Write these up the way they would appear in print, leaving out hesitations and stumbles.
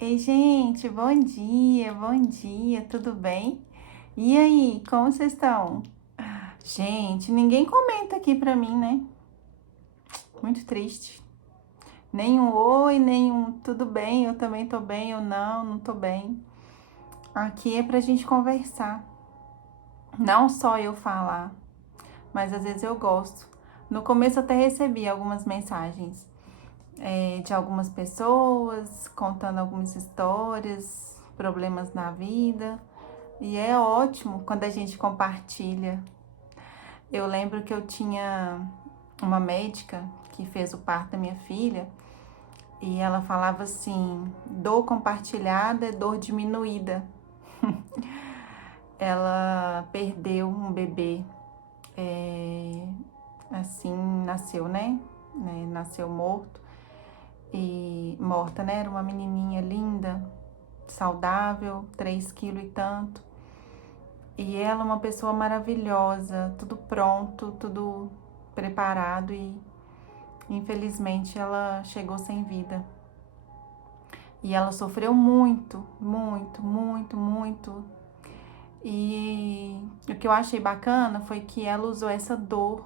Ei, gente, bom dia, tudo bem? E aí, como vocês estão? Gente, ninguém comenta aqui pra mim, né? Muito triste. Nem um oi, nem um tudo bem, eu também tô bem, ou não tô bem. Aqui é pra gente conversar. Não só eu falar, mas às vezes eu gosto. No começo eu até recebi algumas mensagens de algumas pessoas contando algumas histórias, problemas na vida. E é ótimo quando a gente compartilha. Eu lembro que eu tinha uma médica que fez o parto da minha filha e ela falava assim: dor compartilhada é dor diminuída. Ela perdeu um bebê, assim, nasceu, Nasceu morto e morta, né? Era uma menininha linda, saudável, 3 quilos e tanto. E ela é uma pessoa maravilhosa, tudo pronto, tudo preparado e infelizmente ela chegou sem vida. E ela sofreu muito, muito, muito, muito. E o que eu achei bacana foi que ela usou essa dor.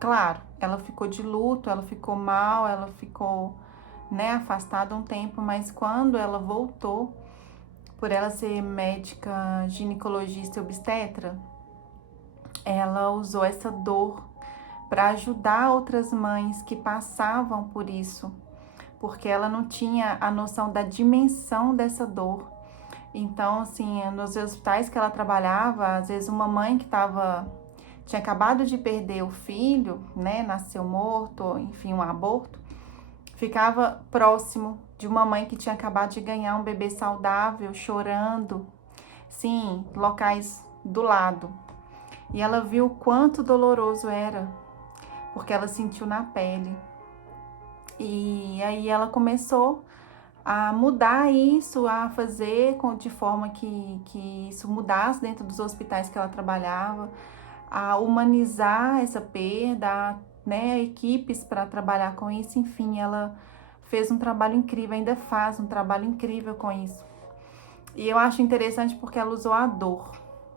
Claro, ela ficou de luto, ela ficou mal, ela ficou, afastada um tempo, mas quando ela voltou, por ela ser médica ginecologista e obstetra, ela usou essa dor para ajudar outras mães que passavam por isso, porque ela não tinha a noção da dimensão dessa dor. Então, assim, nos hospitais que ela trabalhava, às vezes uma mãe que tinha acabado de perder o filho, né, nasceu morto, enfim, um aborto, ficava próximo de uma mãe que tinha acabado de ganhar um bebê saudável, chorando, sim, locais do lado. E ela viu o quanto doloroso era, porque ela sentiu na pele. E aí ela começou a mudar isso, a fazer de forma que isso mudasse dentro dos hospitais que ela trabalhava, a humanizar essa perda, equipes para trabalhar com isso. Enfim, ela fez um trabalho incrível, ainda faz um trabalho incrível com isso. E eu acho interessante porque ela usou a dor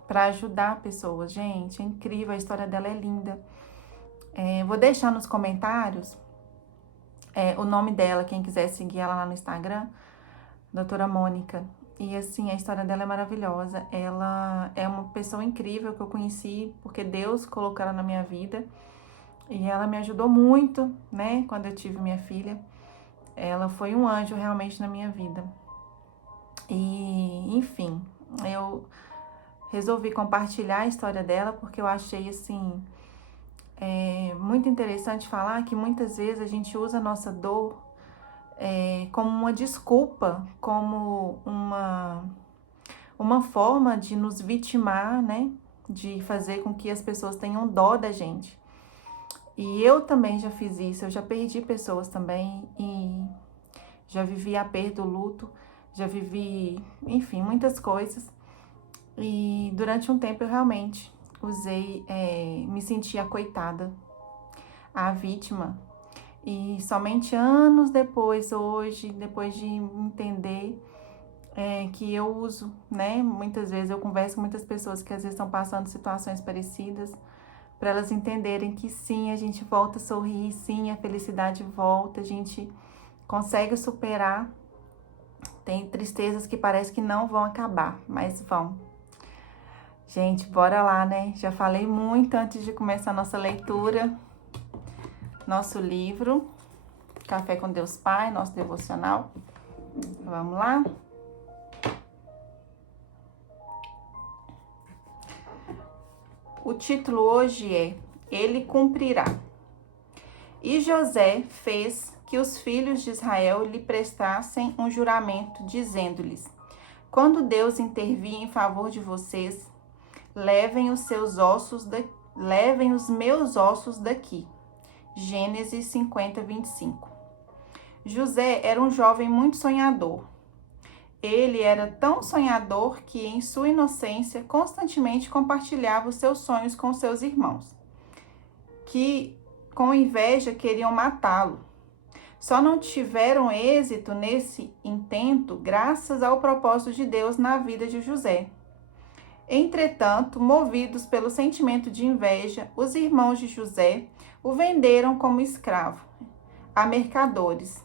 para ajudar pessoas. Gente, é incrível, a história dela é linda. Vou deixar nos comentários o nome dela, quem quiser seguir ela lá no Instagram, doutora Mônica. E assim, a história dela é maravilhosa. Ela é uma pessoa incrível que eu conheci porque Deus colocou ela na minha vida. E ela me ajudou muito, né, quando eu tive minha filha. Ela foi um anjo realmente na minha vida. E, enfim, eu resolvi compartilhar a história dela porque eu achei, assim, muito interessante falar que muitas vezes a gente usa a nossa dor como uma desculpa, como uma forma de nos vitimar, né? De fazer com que as pessoas tenham dó da gente. E eu também já fiz isso, eu já perdi pessoas também e já vivi a perda, o luto, já vivi, enfim, muitas coisas. E durante um tempo eu realmente me senti a coitada, a vítima. E somente anos depois, hoje, depois de entender que eu uso, né? Muitas vezes eu converso com muitas pessoas que às vezes estão passando situações parecidas, para elas entenderem que sim, a gente volta a sorrir, sim, a felicidade volta, a gente consegue superar. Tem tristezas que parece que não vão acabar, mas vão. Gente, bora lá, né? Já falei muito antes de começar a nossa leitura, nosso livro, Café com Deus Pai, nosso devocional. Vamos lá? O título hoje é Ele Cumprirá. E José fez que os filhos de Israel lhe prestassem um juramento, dizendo-lhes: quando Deus intervir em favor de vocês, levem os meus ossos daqui. Gênesis 50, 25. José era um jovem muito sonhador. Ele era tão sonhador que, em sua inocência, constantemente compartilhava os seus sonhos com seus irmãos, que, com inveja, queriam matá-lo. só não tiveram êxito nesse intento graças ao propósito de Deus na vida de José. Entretanto, movidos pelo sentimento de inveja, os irmãos de José o venderam como escravo a mercadores,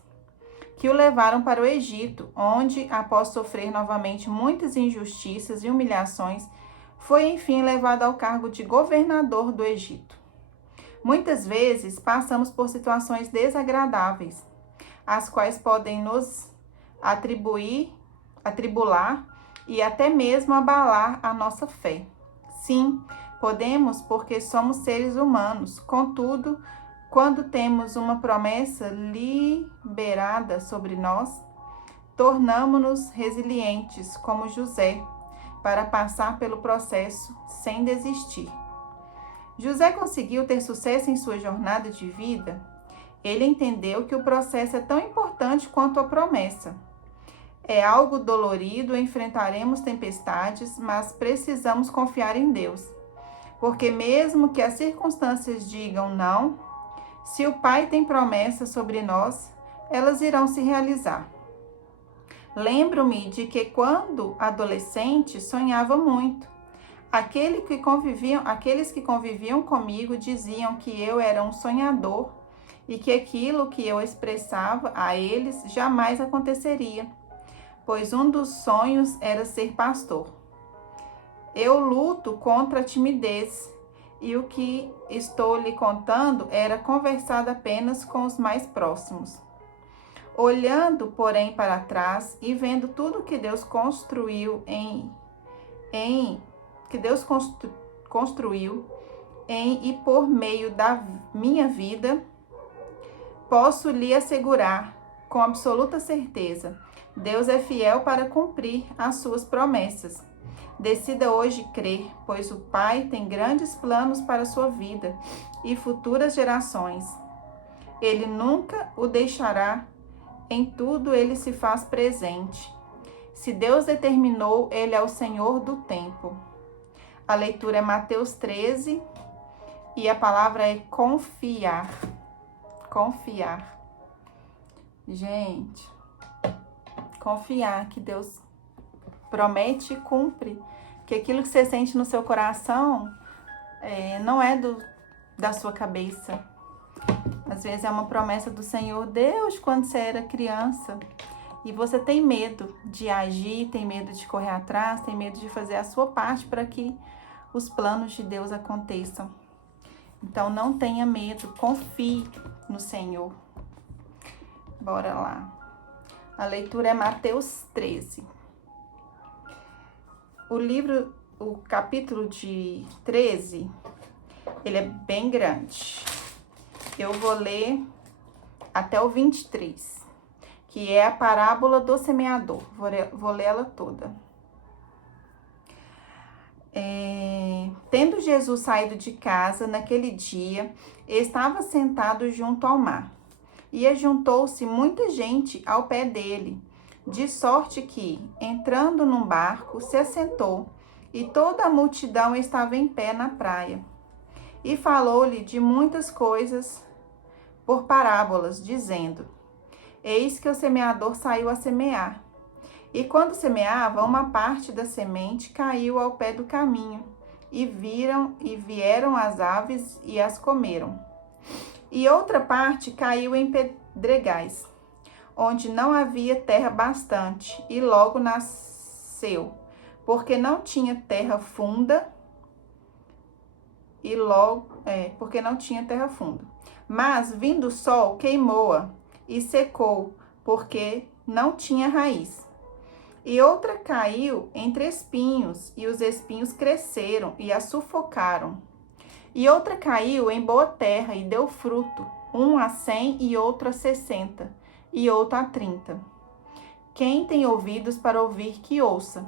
que o levaram para o Egito, onde, após sofrer novamente muitas injustiças e humilhações, foi enfim levado ao cargo de governador do Egito. Muitas vezes passamos por situações desagradáveis, as quais podem nos atribular e até mesmo abalar a nossa fé. Sim, podemos porque somos seres humanos. Contudo, quando temos uma promessa liberada sobre nós, tornamo-nos resilientes como José, para passar pelo processo sem desistir. José conseguiu ter sucesso em sua jornada de vida. Ele entendeu que o processo é tão importante quanto a promessa. É algo dolorido, enfrentaremos tempestades, mas precisamos confiar em Deus. Porque mesmo que as circunstâncias digam não, se o Pai tem promessas sobre nós, elas irão se realizar. Lembro-me de que quando adolescente sonhava muito. Aqueles que conviviam comigo diziam que eu era um sonhador e que aquilo que eu expressava a eles jamais aconteceria, pois um dos sonhos era ser pastor. Eu luto contra a timidez e o que estou lhe contando era conversado apenas com os mais próximos. Olhando, porém, para trás e vendo tudo que Deus construiu construiu em e por meio da minha vida, posso lhe assegurar com absoluta certeza, Deus é fiel para cumprir as suas promessas. Decida hoje crer, pois o Pai tem grandes planos para a sua vida e futuras gerações. Ele nunca o deixará, em tudo ele se faz presente. Se Deus determinou, ele é o Senhor do tempo. A leitura é Mateus 13 e a palavra é confiar. Confiar. Gente, confiar que Deus promete e cumpre, que aquilo que você sente no seu coração não é da sua cabeça. Às vezes é uma promessa do Senhor Deus quando você era criança e você tem medo de agir, tem medo de correr atrás, tem medo de fazer a sua parte para que os planos de Deus aconteçam. Então não tenha medo, confie no Senhor. Bora lá. A leitura é Mateus 13. O capítulo de 13, ele é bem grande. Eu vou ler até o 23, que é a parábola do semeador. Vou ler ela toda. Tendo Jesus saído de casa naquele dia, estava sentado junto ao mar. E ajuntou-se muita gente ao pé dele, de sorte que, entrando num barco, se assentou, e toda a multidão estava em pé na praia. E falou-lhe de muitas coisas por parábolas, dizendo: Eis que o semeador saiu a semear. E quando semeava, uma parte da semente caiu ao pé do caminho, e vieram as aves e as comeram. E outra parte caiu em pedregais, onde não havia terra bastante, e logo nasceu, porque não tinha terra funda, Mas, vindo o sol, queimou-a e secou, porque não tinha raiz. E outra caiu entre espinhos, e os espinhos cresceram e a sufocaram. E outra caiu em boa terra e deu fruto, um a 100 e outro a 60, e outro a 30. Quem tem ouvidos para ouvir, que ouça.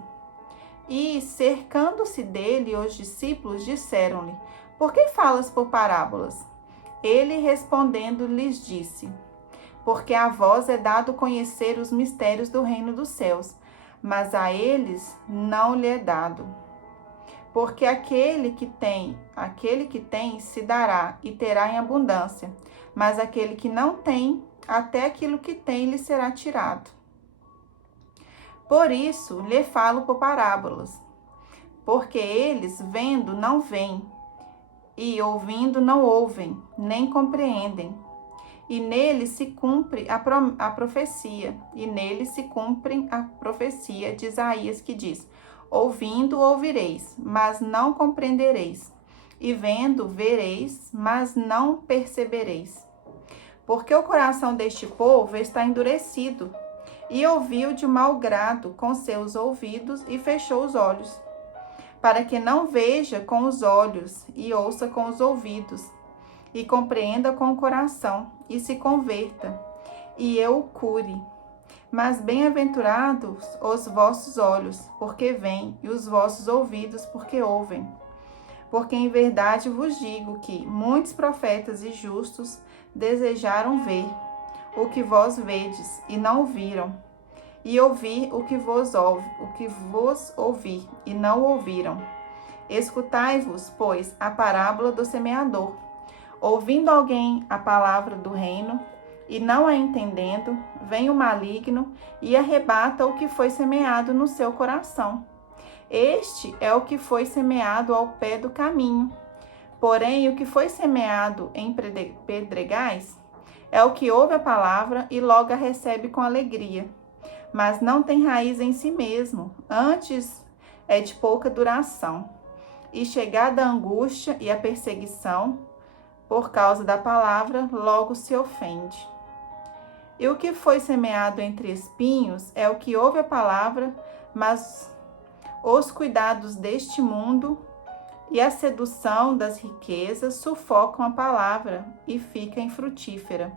E, cercando-se dele, os discípulos disseram-lhe: Por que falas por parábolas? Ele, respondendo, lhes disse: Porque a vós é dado conhecer os mistérios do reino dos céus, mas a eles não lhe é dado. Porque aquele que tem se dará e terá em abundância, mas aquele que não tem, até aquilo que tem lhe será tirado. Por isso lhe falo por parábolas, porque eles, vendo, não veem, e ouvindo, não ouvem, nem compreendem. E nele se cumpre a profecia, e nele se cumpre a profecia de Isaías, que diz: ouvindo, ouvireis, mas não compreendereis, e vendo, vereis, mas não percebereis. Porque o coração deste povo está endurecido, e ouviu de mau grado com seus ouvidos, e fechou os olhos, para que não veja com os olhos, e ouça com os ouvidos, e compreenda com o coração, e se converta, e eu o cure. Mas bem-aventurados os vossos olhos, porque veem, e os vossos ouvidos, porque ouvem. Porque em verdade vos digo que muitos profetas e justos desejaram ver o que vós vedes, e não viram, e ouvir o que vos ouvi, e não ouviram. Escutai-vos, pois, a parábola do semeador. Ouvindo alguém a palavra do reino, e não a entendendo, vem o maligno e arrebata o que foi semeado no seu coração. Este é o que foi semeado ao pé do caminho. Porém, o que foi semeado em pedregais é o que ouve a palavra e logo a recebe com alegria, mas não tem raiz em si mesmo, antes é de pouca duração. E chegada a angústia e a perseguição, por causa da palavra, logo se ofende. E o que foi semeado entre espinhos é o que ouve a palavra, mas os cuidados deste mundo e a sedução das riquezas sufocam a palavra e fica infrutífera.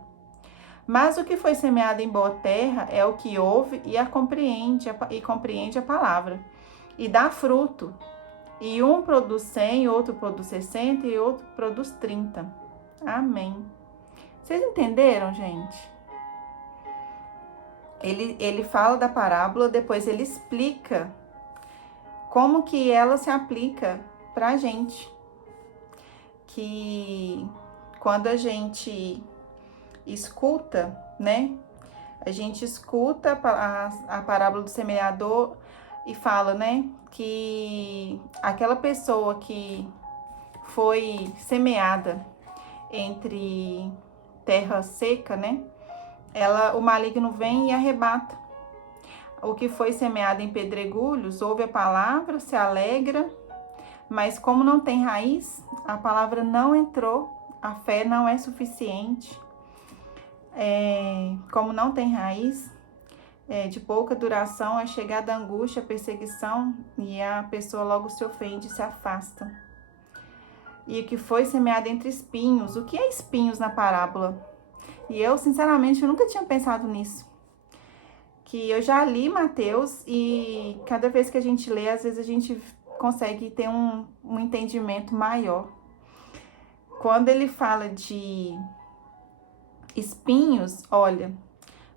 Mas o que foi semeado em boa terra é o que ouve e compreende a palavra, e dá fruto. E um produz 100, outro produz 60 e outro produz 30. Amém. Vocês entenderam, gente? Ele fala da parábola, depois ele explica como que ela se aplica pra gente. Que quando a gente escuta, né? A gente escuta a parábola do semeador e fala, né? Que aquela pessoa que foi semeada entre terra seca, né? O maligno vem e arrebata. O que foi semeado em pedregulhos, ouve a palavra, se alegra, mas como não tem raiz, a palavra não entrou, a fé não é suficiente. Como não tem raiz, de pouca duração, é chegada a angústia, a perseguição, e a pessoa logo se ofende, se afasta. E o que foi semeado entre espinhos. O que é espinhos na parábola? E eu, sinceramente, eu nunca tinha pensado nisso. Que eu já li Mateus e cada vez que a gente lê, às vezes a gente consegue ter um entendimento maior. Quando ele fala de espinhos, olha,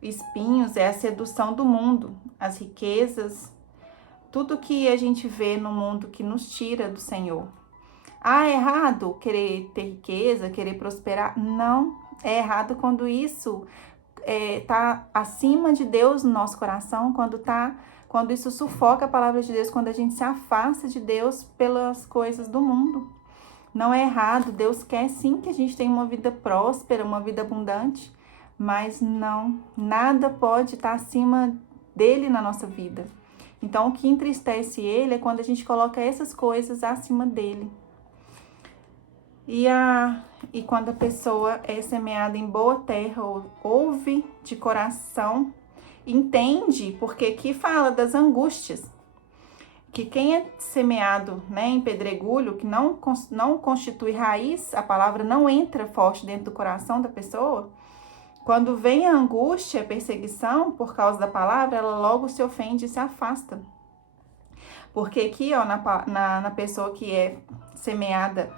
espinhos é a sedução do mundo, as riquezas, tudo que a gente vê no mundo que nos tira do Senhor. É errado querer ter riqueza, querer prosperar? Não, é errado quando isso tá acima de Deus no nosso coração, quando isso sufoca a palavra de Deus, quando a gente se afasta de Deus pelas coisas do mundo. Não é errado, Deus quer sim que a gente tenha uma vida próspera, uma vida abundante, mas não, nada pode estar acima dele na nossa vida. Então, o que entristece ele é quando a gente coloca essas coisas acima dele. E quando a pessoa é semeada em boa terra, ouve de coração, entende, porque aqui fala das angústias, que quem é semeado, né, em pedregulho, que não constitui raiz, a palavra não entra forte dentro do coração da pessoa, quando vem a angústia, a perseguição, por causa da palavra, ela logo se ofende e se afasta. Porque aqui, ó, na pessoa que é semeada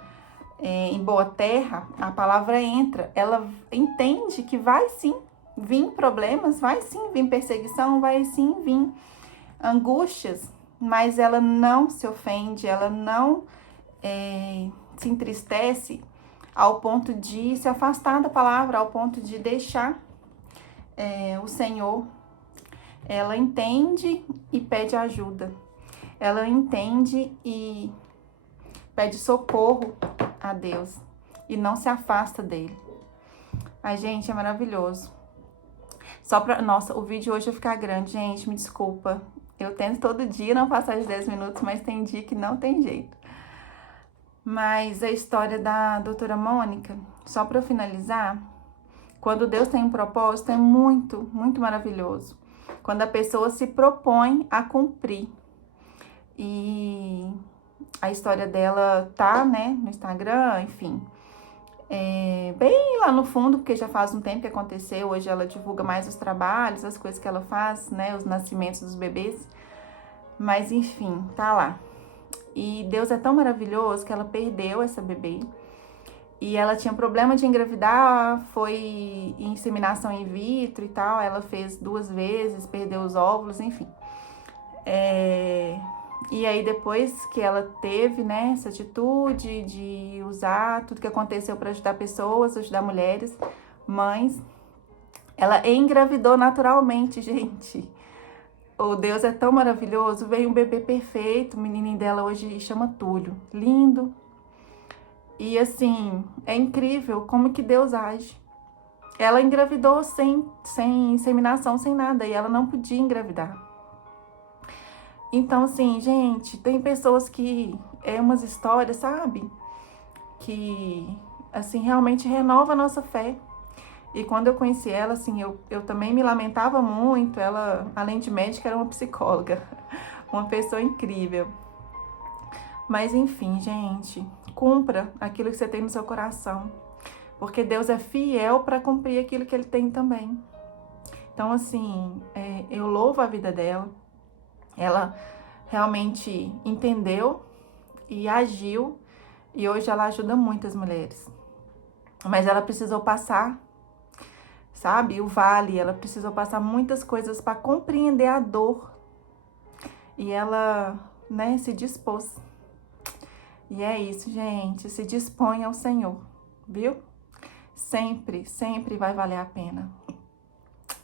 em boa terra, a palavra entra, ela entende que vai sim vir problemas, vai sim vir perseguição, vai sim vir angústias, mas ela não se ofende, ela não se entristece ao ponto de se afastar da palavra, ao ponto de deixar. o Senhor, ela entende e pede ajuda. Ela entende e pede socorro a Deus e não se afasta dele. Ai, gente, é maravilhoso. Nossa, o vídeo hoje vai ficar grande, gente, me desculpa. Eu tento todo dia não passar de 10 minutos, mas tem dia que não tem jeito. Mas a história da doutora Mônica, só para finalizar, quando Deus tem um propósito, é muito, muito maravilhoso. Quando a pessoa se propõe a cumprir. E a história dela tá, né, no Instagram, enfim. Bem lá no fundo, porque já faz um tempo que aconteceu. Hoje ela divulga mais os trabalhos, as coisas que ela faz, né, os nascimentos dos bebês. Mas enfim, tá lá. E Deus é tão maravilhoso que ela perdeu essa bebê. E ela tinha problema de engravidar, foi inseminação in vitro e tal. Ela fez 2 vezes, perdeu os óvulos, enfim. E aí depois que ela teve, né, essa atitude de usar tudo que aconteceu para ajudar pessoas, ajudar mulheres, mães, ela engravidou naturalmente, gente. O Deus é tão maravilhoso, veio um bebê perfeito, o menininho dela hoje chama Túlio, lindo. E assim, é incrível como que Deus age. Ela engravidou sem inseminação, sem nada, e ela não podia engravidar. Então, assim, gente, tem pessoas que umas histórias, sabe? Que, assim, realmente renova a nossa fé. E quando eu conheci ela, assim, eu também me lamentava muito. Ela, além de médica, era uma psicóloga. Uma pessoa incrível. Mas, enfim, gente, cumpra aquilo que você tem no seu coração. Porque Deus é fiel para cumprir aquilo que Ele tem também. Então, assim, eu louvo a vida dela. Ela realmente entendeu e agiu. E hoje ela ajuda muitas mulheres. Mas ela precisou passar, sabe, o vale. Ela precisou passar muitas coisas para compreender a dor. E ela, né, se dispôs. E é isso, gente. Se dispõe ao Senhor, viu? Sempre, sempre vai valer a pena.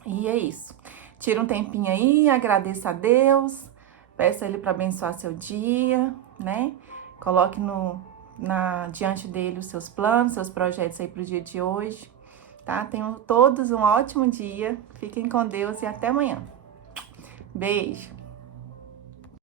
E é isso. Tira um tempinho aí, agradeça a Deus, peça Ele para abençoar seu dia, né? Coloque diante dele os seus planos, seus projetos aí para o dia de hoje, tá? Tenham todos um ótimo dia. Fiquem com Deus e até amanhã. Beijo!